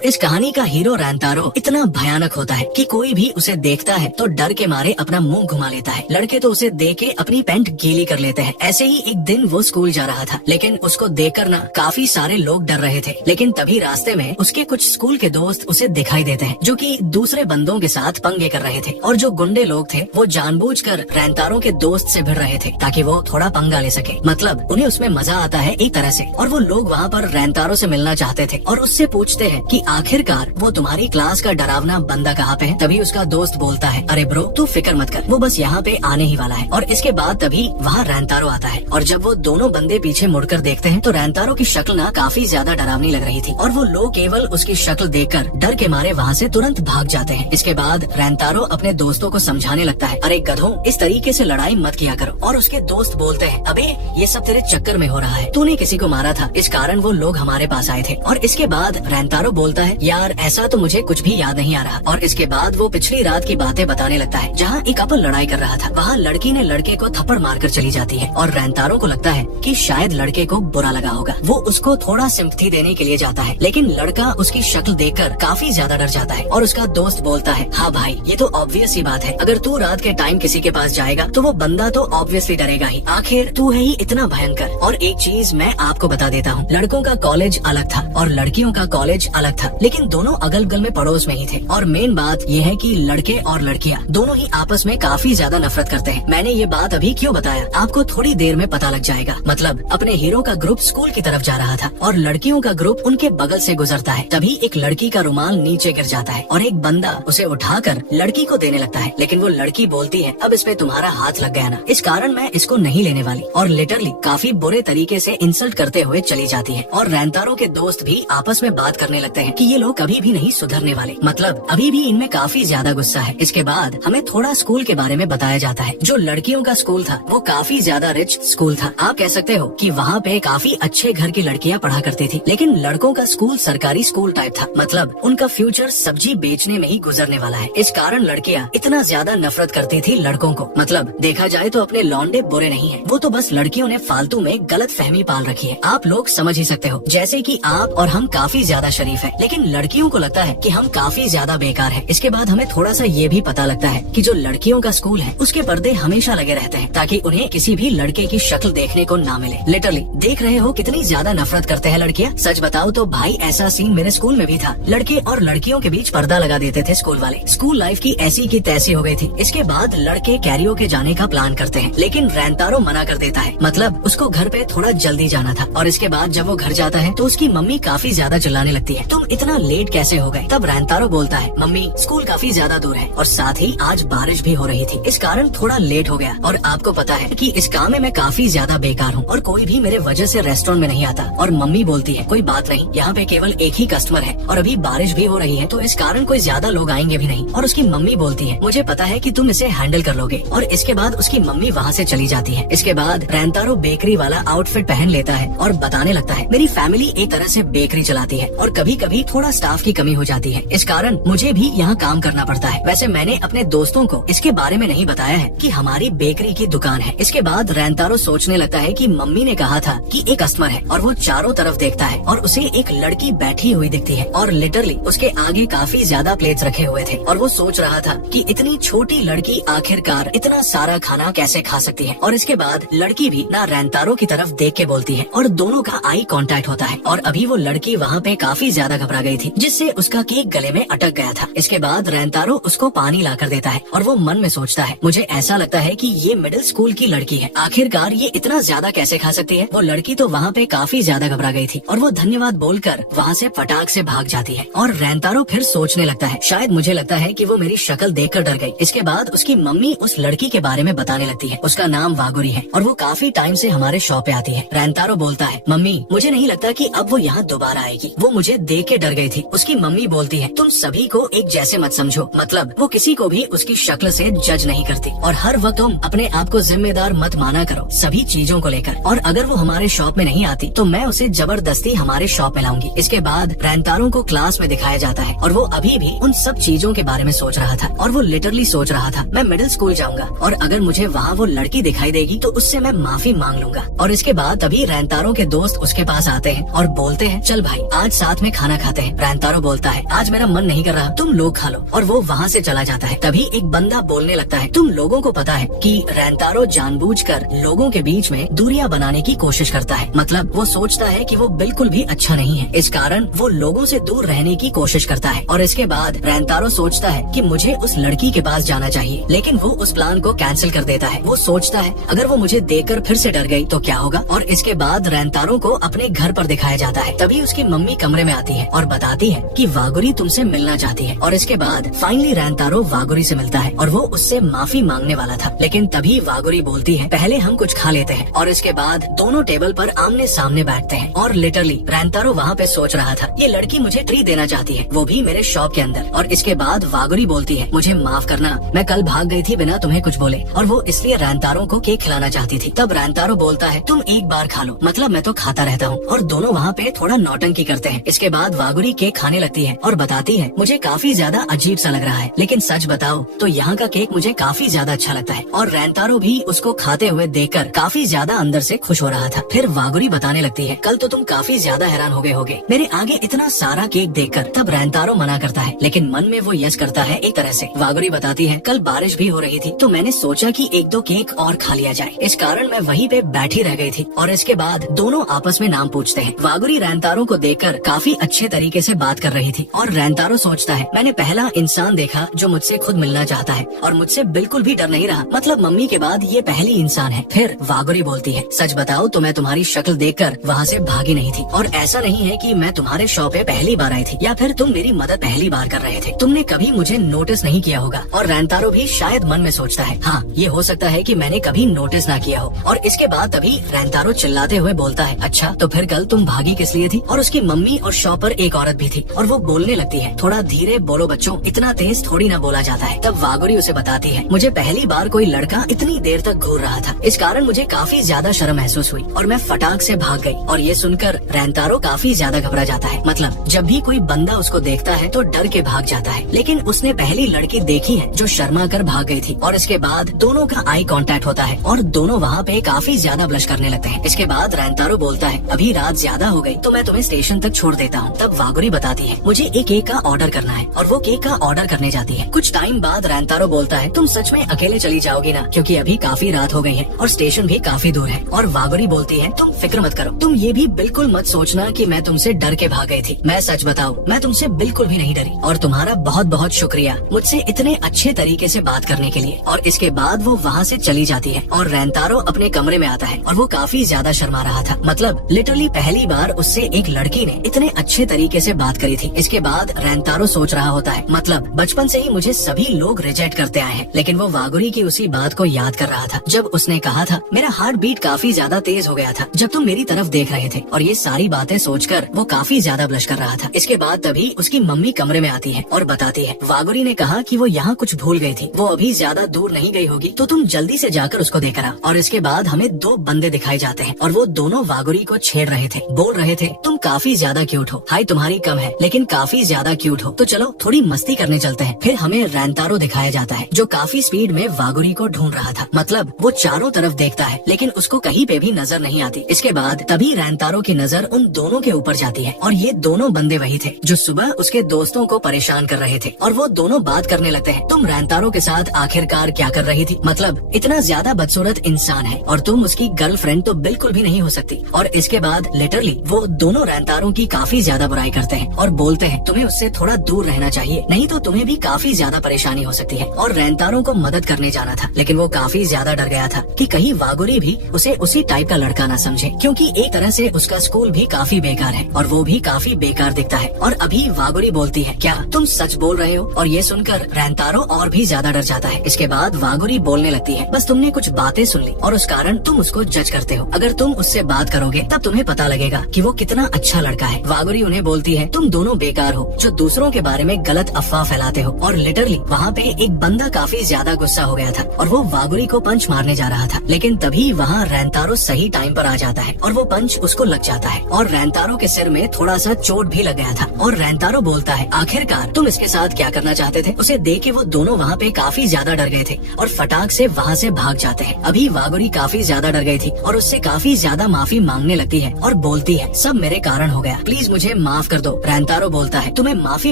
तो इस कहानी का हीरो रैंतारो इतना भयानक होता है कि कोई भी उसे देखता है तो डर के मारे अपना मुंह घुमा लेता है। लड़के तो उसे देख के अपनी पैंट गीली कर लेते हैं। ऐसे ही एक दिन वो स्कूल जा रहा था, लेकिन उसको देखकर ना काफी सारे लोग डर रहे थे। लेकिन तभी रास्ते में उसके कुछ स्कूल के दोस्त उसे दिखाई देते हैं, जो कि दूसरे बंदों के साथ पंगे कर रहे थे। और जो गुंडे लोग थे वो जानबूझकर रैंतारो के दोस्त से भिड़ रहे थे ताकि वो थोड़ा पंगा ले सके। मतलब उन्हें उसमें मजा आता है एक तरह से। और वो लोग वहाँ पर रैंतारो से मिलना चाहते थे और उससे पूछते हैं कि आखिरकार वो तुम्हारी क्लास का डरावना बंदा कहाँ पे है। तभी उसका दोस्त बोलता है, अरे ब्रो तू फिक्र मत कर, वो बस यहाँ पे आने ही वाला है। और इसके बाद तभी वहाँ रैंतारो आता है और जब वो दोनों बंदे पीछे मुड़कर देखते हैं तो रैंतारो की शक्ल ना काफी ज्यादा डरावनी लग रही थी और वो लोग केवल उसकी शक्ल देखकर डर के मारे वहाँ से तुरंत भाग जाते हैं। इसके बाद रैंतारो अपने दोस्तों को समझाने लगता है, अरे गधों इस तरीके से लड़ाई मत किया करो। और उसके दोस्त बोलते हैं, अबे ये सब तेरे चक्कर में हो रहा है, तूने किसी को मारा था, इस कारण वो लोग हमारे पास आए थे। और इसके बाद रैंतारो बोलता है, यार ऐसा तो मुझे कुछ भी याद नहीं आ रहा। और इसके बाद वो पिछली रात की बातें बताने लगता है, जहाँ एक कपल लड़ाई कर रहा था। वहाँ लड़की ने लड़के को थप्पड़ मारकर चली जाती है और रैंतारो को लगता है कि शायद लड़के को बुरा लगा होगा। वो उसको थोड़ा सिंपैथी देने के लिए जाता है, लेकिन लड़का उसकी शक्ल देखकर काफी ज्यादा डर जाता है। और उसका दोस्त बोलता है, हाँ भाई ये तो ऑब्वियस ही बात है, अगर तू रात के टाइम किसी के पास जाएगा तो वो बंदा तो ऑब्वियसली डरेगा ही, आखिर तू है ही इतना भयंकर। और एक चीज मैं आपको बता देता हूँ, लड़कों का कॉलेज अलग था और लड़कियों का कॉलेज अलग था, लेकिन दोनों अगल बगल में पड़ोस में ही थे। और मेन बात ये है कि लड़के और लड़कियाँ दोनों ही आपस में काफी ज्यादा नफरत करते हैं। मैंने ये बात अभी क्यों बताया आपको थोड़ी देर में पता लग जाएगा। मतलब अपने हीरो का ग्रुप स्कूल की तरफ जा रहा था और लड़कियों का ग्रुप उनके बगल से गुजरता है। तभी एक लड़की का रुमाल नीचे गिर जाता है और एक बंदा उसे उठाकर लड़की को देने लगता है, लेकिन वो लड़की बोलती है, अब इस पे तुम्हारा हाथ लग गया ना, इस कारण मैं इसको नहीं लेने वाली। और लिटरली काफी बुरे तरीके से इंसल्ट करते हुए चली जाती है। और रैंतारो के दोस्त भी आपस में बात करने लगते हैं कि ये लोग कभी भी नहीं सुधरने वाले, मतलब अभी भी इनमें काफी ज्यादा गुस्सा है। इसके बाद हमें थोड़ा स्कूल के बारे में बताया जाता है। जो लड़कियों का स्कूल था वो काफी ज्यादा रिच स्कूल था। आप कह सकते हो कि वहाँ पे काफी अच्छे घर की लड़कियाँ पढ़ा करती थी, लेकिन लड़कों का स्कूल सरकारी स्कूल टाइप था। मतलब उनका फ्यूचर सब्जी बेचने में ही गुजरने वाला है। इस कारण लड़कियाँ इतना ज्यादा नफरत करती थी लड़कों को। मतलब देखा जाए तो अपने लौंडे बुरे नहीं है, वो तो बस लड़कियों ने फालतू में गलत फहमी पाल रखी है। आप लोग समझ ही सकते हो, जैसे कि आप और हम काफी ज्यादा शरीफ है, लेकिन लड़कियों को लगता है कि हम काफी ज्यादा बेकार है। इसके बाद हमें थोड़ा सा ये भी पता लगता है कि जो लड़कियों का स्कूल है उसके पर्दे हमेशा लगे रहते हैं ताकि उन्हें किसी भी लड़के की शक्ल देखने को ना मिले। लिटरली देख रहे हो कितनी ज्यादा नफरत करते हैं लड़कियाँ। सच बताओ तो भाई ऐसा सीन मेरे स्कूल में भी था। लड़के और लड़कियों के बीच पर्दा लगा देते थे स्कूल वाले। स्कूल लाइफ की ऐसी की तैसी हो गई थी। इसके बाद लड़के कैरियोके जाने का प्लान करते हैं, लेकिन रैंतारो मना कर देता है। मतलब उसको घर पे थोड़ा जल्दी जाना था। और इसके बाद जब वो घर जाता है तो उसकी मम्मी काफी ज्यादा चिल्लाने लगती है, तुम इतना लेट कैसे हो गए। तब रैंतारो बोलता है, मम्मी स्कूल काफी ज्यादा दूर है और साथ ही आज बारिश भी हो रही थी, इस कारण थोड़ा लेट हो गया। और आपको पता है कि इस काम में मैं काफी ज्यादा बेकार हूँ और कोई भी मेरे वजह से रेस्टोरेंट में नहीं आता। और मम्मी बोलती है, कोई बात नहीं, यहाँ पे केवल एक ही कस्टमर है और अभी बारिश भी हो रही है तो इस कारण कोई ज्यादा लोग आएंगे भी नहीं। और उसकी मम्मी बोलती है, मुझे पता है कि तुम इसे हैंडल कर लोगे। और इसके बाद उसकी मम्मी वहाँ से चली जाती है। इसके बाद रैंतारो बेकरी वाला आउटफिट पहन लेता है और बताने लगता है, मेरी फैमिली एक तरह से बेकरी चलाती है और कभी कभी थोड़ा स्टाफ की कमी हो जाती है, इस कारण मुझे भी यहाँ काम करना पड़ता है। वैसे मैंने अपने दोस्तों को इसके बारे में नहीं बताया है कि हमारी बेकरी की दुकान है। इसके बाद रैंतारो सोचने लगता है कि मम्मी ने कहा था कि एक कस्टमर है और वो चारों तरफ देखता है और उसे एक लड़की बैठी हुई दिखती है और लिटरली उसके आगे काफी ज्यादा प्लेट्स रखे हुए थे। और वो सोच रहा था कि इतनी छोटी लड़की आखिरकार इतना सारा खाना कैसे खा सकती है। और इसके बाद लड़की भी ना रैंतारो की तरफ देख के बोलती है और दोनों का आई कांटेक्ट होता है। और अभी वो लड़की वहाँ पे काफी ज्यादा घबरा गई थी, जिससे उसका केक गले में अटक गया था। इसके बाद रैंतारो उसको पानी ला कर देता है और वो मन में सोचता है, मुझे ऐसा लगता है कि ये मिडिल स्कूल की लड़की है, आखिरकार ये इतना ज्यादा कैसे खा सकती है। वो लड़की तो वहाँ पे काफी ज्यादा घबरा गई थी और वो धन्यवाद बोलकर वहाँ से फटाक से भाग जाती है। और रैंतारो फिर सोचने लगता है, शायद मुझे लगता है कि वो मेरी शक्ल देखकर डर गई। इसके बाद उसकी मम्मी उस लड़की के बारे में बताने लगती है, उसका नाम वागुरी है और वो काफी टाइम से हमारे शॉप पे आती है। रैंतारो बोलता है, मम्मी मुझे नहीं लगता कि अब वो यहाँ दोबारा आएगी, वो मुझे देख के डर गई थी। उसकी मम्मी बोलती है, तुम सभी को एक जैसे मत समझो, मतलब वो किसी को भी उसकी शक्ल से जज नहीं करती और हर वक्त तुम अपने आप को जिम्मेदार मत माना करो सभी चीजों को लेकर। और अगर वो हमारे शॉप में नहीं आती तो मैं उसे जबरदस्ती हमारे शॉप में लाऊंगी। इसके बाद रैंतारो को क्लास में दिखाया जाता है और वो अभी भी उन सब चीजों के बारे में सोच रहा था। और वो लिटरली सोच रहा था, मैं मिडिल स्कूल जाऊंगा और अगर मुझे वहाँ वो लड़की दिखाई देगी तो उससे मैं माफी मांग लूंगा। और इसके बाद तभी रैंतारो के दोस्त उसके पास आते हैं और बोलते हैं, चल भाई आज साथ में खाना खाते हैं। रैंतारो बोलता है आज मेरा मन नहीं कर रहा, तुम लोग खा लो, और वो वहाँ से चला जाता है। तभी एक बंदा बोलने लगता है तुम लोगों को पता है कि रैंतारो जानबूझकर लोगों के बीच में दूरियां बनाने की कोशिश करता है। मतलब वो सोचता है कि वो बिल्कुल भी अच्छा नहीं है, इस कारण वो लोगों से दूर रहने की कोशिश करता है। और इसके बाद रैंतारो सोचता है कि मुझे उस लड़की के पास जाना चाहिए, लेकिन वो उस प्लान को कैंसिल कर देता है। वो सोचता है अगर वो मुझे देखकर फिर से डर गई तो क्या होगा। और इसके बाद रैंतारो को अपने घर पर दिखाया जाता है। तभी उसकी मम्मी कमरे में आती है और बताती है कि वागुरी तुमसे मिलना चाहती है। और इसके बाद फाइनली रैंतारो वागुरी से मिलता है और वो उससे माफी मांगने वाला था, लेकिन तभी वागुरी बोलती है पहले हम कुछ खा लेते हैं। और इसके बाद दोनों टेबल पर आमने सामने बैठते हैं। और लिटरली रैंतारो वहाँ पे सोच रहा था ये लड़की मुझे ट्री देना चाहती है, वो भी मेरे शॉप के अंदर। और इसके बाद वागुरी बोलती है मुझे माफ करना, मैं कल भाग गई थी बिना तुम्हें कुछ बोले, और वो इसलिए रैंतारो को केक खिलाना चाहती थी। तब रैंतारो बोलता है तुम एक बार खा लो, मतलब मैं तो खाता रहता हूँ। और दोनों वहाँ पे थोड़ा नौटंकी करते हैं। इसके बाद वागुरी केक खाने लगती है और बताती है मुझे काफी ज्यादा अजीब सा लग रहा है, लेकिन सच बताओ तो यहाँ का केक मुझे काफी ज्यादा अच्छा लगता है। और रैंतारो भी उसको खाते हुए देखकर काफी ज्यादा अंदर से खुश हो रहा था। फिर वागुरी बताने लगती है कल तो तुम काफी ज्यादा हैरान हो गए होगे मेरे आगे इतना सारा केक देखकर। तब रैंतारो मना करता है, लेकिन मन में वो यस करता है एक तरह से। वागुरी बताती है कल बारिश भी हो रही थी तो मैंने सोचा कि एक दो केक और खा लिया जाए, इस कारण मैं वहीं पे बैठी रह गई थी। और इसके बाद दोनों आपस में नाम पूछते हैं। वागुरी रैंतारो को देखकर काफी अच्छे तरीके से बात कर रही थी और रैंतारो सोचता है मैंने पहला इंसान देखा जो मुझसे खुद मिलना चाहता है और मुझसे बिल्कुल भी डर नहीं रहा, मतलब मम्मी के बाद ये पहली इंसान है। फिर वागुरी बोलती है सच बताओ तो मैं तुम्हारी शक्ल देखकर वहाँ से भागी नहीं थी, और ऐसा नहीं है कि मैं तुम्हारे शॉप पे पहली बार आई थी या फिर तुम मेरी मदद पहली बार कर रहे थे, तुमने कभी मुझे नोटिस नहीं किया होगा। और रैंतारो भी शायद मन में सोचता है हाँ ये हो सकता है कि मैंने कभी नोटिस ना किया हो। और इसके बाद तभी रैंतारो चिल्लाते हुए बोलता है अच्छा तो फिर कल तुम भागी किस लिए थी। और उसकी मम्मी और शॉप पर एक औरत भी थी और वो बोलने लगती है थोड़ा धीरे बोलो बच्चों, इतना तेज थोड़ी ना बोला जाता है। तब वागुरी उसे बताती है मुझे पहली बार कोई लड़का इतनी देर तक घूर रहा था, इस कारण मुझे काफी ज्यादा शर्म महसूस हुई और मैं फटाक से भाग गई। और ये सुनकर रैंतारो काफी ज्यादा घबरा जाता है, मतलब जब भी कोई बंदा उसको देखता है तो डर के भाग जाता है, लेकिन उसने पहली लड़की देखी है जो शर्मा कर भाग गई थी। और इसके बाद दोनों का आई कांटेक्ट होता है और दोनों वहाँ पे काफी ज्यादा ब्लश करने लगते हैं। इसके बाद रैंतारो बोलता है अभी रात ज्यादा हो गई तो मैं तुम्हें स्टेशन तक छोड़ देता हूँ। तब वागुरी बताती है मुझे एक केक का ऑर्डर करना है और वो केक का ऑर्डर करने जाती है। कुछ टाइम बाद रैंतारो बोलता है तुम सच में अकेले चली जाओगी ना, क्योंकि अभी काफी रात हो गई है और स्टेशन भी काफी दूर है। और वागुरी बोलती है तुम फिक्र मत करो, तुम ये भी बिल्कुल मत सोचना कि मैं तुमसे डर के भाग गई थी, मैं सच बताऊं मैं तुमसे बिल्कुल भी नहीं डरी और तुम्हारा बहुत बहुत शुक्रिया मुझसे इतने अच्छे तरीके से बात करने के लिए। और इसके बाद वो वहाँ से चली जाती है और रैंतारो अपने कमरे में आता है और वो काफी ज्यादा शर्मा रहा था, मतलब लिटरली पहली बार उससे एक लड़की ने इतने अच्छे तरीके से बात करी थी। इसके बाद रैंतारो सोच रहा होता है मतलब बचपन से ही मुझे सभी लोग रिजेक्ट करते आए हैं, लेकिन वो वागुरी की उसी बात को याद कर रहा था जब उसने कहा था मेरा हार्ट बीट काफी ज्यादा तेज हो गया था जब तुम मेरी तरफ देख रहे थे। और ये सारी बातें सोचकर वो काफी ज्यादा ब्लश कर रहा था। इसके बाद तभी उसकी मम्मी कमरे में आती है और बताती है वागुरी ने कहा कि वो यहाँ कुछ भूल गई थी, वो अभी ज्यादा दूर नहीं गई होगी तो तुम जल्दी से जाकर उसको देकर आओ। और इसके बाद हमें दो बंदे दिखाए जाते हैं और वो दोनों वागुरी को छेड़ रहे थे, बोल रहे थे तुम काफी ज्यादा क्यूट हो, हाइट तुम्हारी कम है लेकिन काफी ज्यादा क्यूट हो, तो चलो थोड़ी मस्ती करने चलते हैं। फिर हमें रैंतारो दिखाया जाता है जो काफी स्पीड में वागुरी को ढूंढ रहा था, मतलब वो चारों तरफ देखता है लेकिन उसको कहीं पे भी नजर नहीं आती। इसके बाद तभी रैंतारो की नजर उन दोनों के ऊपर जाती है और ये दोनों बंदे वही थे जो सुबह उसके दोस्तों को परेशान कर रहे थे। और वो दोनों बात करने लगते हैं तुम रैंतारो के साथ आखिरकार क्या कर रही थी, मतलब इतना ज्यादा बदसूरत इंसान है और तुम उसकी गर्लफ्रेंड तो बिल्कुल भी नहीं हो सकती। और इसके बाद लिटरली वो दोनों रैंतारो की काफी ज्यादा बुराई करते हैं और बोलते हैं तुम्हें उससे थोड़ा दूर रहना चाहिए, नहीं तो तुम्हें भी काफी ज्यादा परेशानी हो सकती है। और रैंतारो को मदद करने जाना था लेकिन वो काफी ज्यादा डर गया था कि कहीं वागुरी भी उसे उसी टाइप का लड़का ना समझे, क्योंकि एक तरह से उसका स्कूल भी काफी बेकार है और वो भी काफी बेकार दिखता है। और अभी वागुरी बोलती है क्या तुम सच बोल रहे हो, और ये सुनकर रैंतारो और भी ज्यादा डर जाता है। इसके बाद वागुरी बोलने लगती है बस तुमने कुछ बातें सुन ली और उस कारण तुम उसको जज करते हो, अगर तुम उससे बात करोगे तब तुम्हें पता लगेगा कि वो कितना अच्छा लड़का है। वागुरी उन्हें बोलती है तुम दोनों बेकार हो जो दूसरों के बारे में गलत अफवाह फैलाते हो। और लिटरली वहाँ पे एक बंदा काफी ज्यादा गुस्सा हो गया था और वो वागुरी को पंच मारने जा रहा था, लेकिन तभी वहाँ रैंतारो सही टाइम पर आ जाता है और वो पंच उसको लग जाता है और रैंतारो के सिर में थोड़ा सा चोट भी लग गया था। और रैंतारो बोलता है आखिरकार तुम इसके साथ क्या करना चाहते थे। उसे देख के वो दोनों वहाँ पे काफी ज्यादा डर गए थे और फटाक से वहाँ से भाग जाते हैं। अभी वागुरी काफी ज्यादा डर गई थी और उससे काफी ज्यादा माफी मांगने लगती है और बोलती है सब मेरे कारण हो गया, प्लीज मुझे माफ माफ कर दो। रैंतारो बोलता है, तुम्हें माफी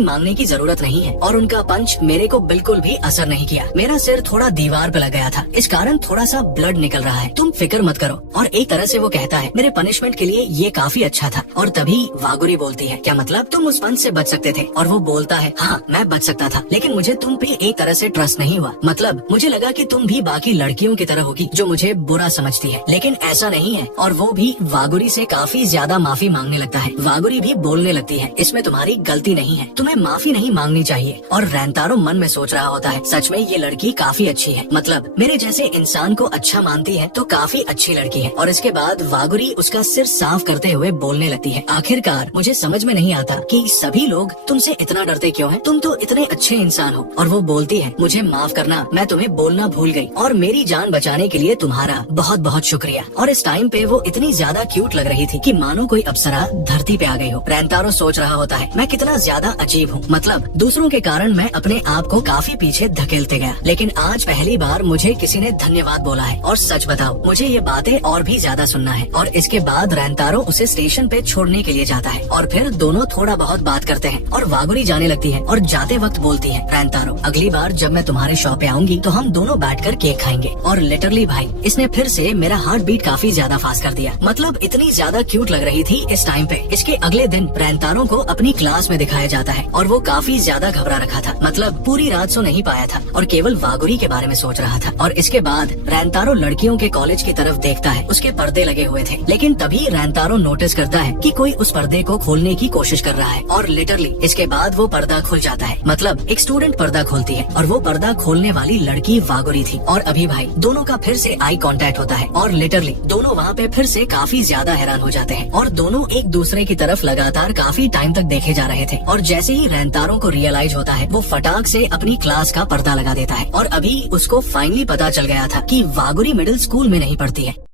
मांगने की जरूरत नहीं है। और उनका पंच मेरे को बिल्कुल भी असर नहीं किया। मेरा सिर थोड़ा दीवार पे लग गया था, इस कारण थोड़ा सा ब्लड निकल रहा है। तुम फिक्र मत करो। और एक तरह से वो कहता है, मेरे पनिशमेंट के लिए ये काफी अच्छा था। और तभी वागुरी बोलती है, क्या मतलब तुम उस पंच से बच सकते थे? और वो बोलता है, हाँ मैं बच सकता था, लेकिन मुझे तुम पे एक तरह से ट्रस्ट नहीं हुआ। मतलब मुझे लगा कि तुम भी बाकी लड़कियों की तरह होगी जो मुझे बुरा समझती है, लेकिन ऐसा नहीं है। और वो भी वागुरी से काफी ज्यादा माफी मांगने लगता है। वागुरी भी बोलने लगती है, इसमें तुम्हारी गलती नहीं है, तुम्हें माफी नहीं मांगनी चाहिए। और रैंतारो मन में सोच रहा होता है, सच में ये लड़की काफी अच्छी है, मतलब मेरे जैसे इंसान को अच्छा मानती है तो काफी अच्छी लड़की है। और इसके बाद वागुरी उसका सिर साफ करते हुए बोलने लगती है, आखिरकार मुझे समझ में नहीं आता कि सभी लोग तुमसे इतना डरते क्यों हैं? तुम तो इतने अच्छे इंसान हो। और वो बोलती है, मुझे माफ करना, मैं तुम्हें बोलना भूल गई और मेरी जान बचाने के लिए तुम्हारा बहुत बहुत शुक्रिया। और इस टाइम पे वो इतनी ज्यादा क्यूट लग रही थी कि मानो कोई अप्सरा धरती पे आ गई हो। रैंतारो सोच रहा होता है, मैं कितना ज्यादा अजीब हूँ, मतलब दूसरों के कारण मैं अपने आप को काफी पीछे धकेलते गया, लेकिन आज पहली बार मुझे किसी ने धन्यवाद बोला है। और सच बताओ, मुझे ये बातें और भी ज्यादा सुनना है। और इसके बाद रैंतारो उसे स्टेशन पे छोड़ने के लिए जाता है और फिर दोनों थोड़ा बहुत बात करते हैं। और वागुरी जाने लगती है और जाते वक्त बोलती है, रैंतारो अगली बार जब मैं तुम्हारे शॉप पे आऊंगी तो हम दोनों बैठकर केक खाएंगे। और लिटरली भाई, इसने फिर से मेरा हार्ट बीट काफी ज्यादा फास्ट कर दिया। मतलब इतनी ज्यादा क्यूट लग रही थी इस टाइम पे। इसके अगले दिन रैंतारो को अपनी क्लास में दिखाया जाता है और वो काफी ज्यादा घबरा रखा था, मतलब पूरी रात सो नहीं पाया था और केवल वागुरी के बारे में सोच रहा था। और इसके बाद रैंतारो लड़कियों के कॉलेज की तरफ देखता है, उसके पर्दे लगे हुए थे, लेकिन तभी रैंतारो नोटिस करता है कि कोई उस पर्दे को खोलने की कोशिश कर रहा है। और लिटरली इसके बाद वो पर्दा खुल जाता है, मतलब एक स्टूडेंट पर्दा खोलती है और वो पर्दा खोलने वाली लड़की वागुरी थी। और अभी भाई दोनों का फिर से आई कांटेक्ट होता है और लिटरली दोनों वहाँ पे फिर से काफी ज्यादा हैरान हो जाते हैं और दोनों एक दूसरे की तरफ लगातार काफी टाइम तक देखे जा रहे थे। और जैसे ही रैंतारो को रियलाइज होता है, वो फटाक से अपनी क्लास का पर्दा लगा देता है। और अभी उसको फाइनली पता चल गया था कि वागुरी मिडिल स्कूल में नहीं पढ़ती है।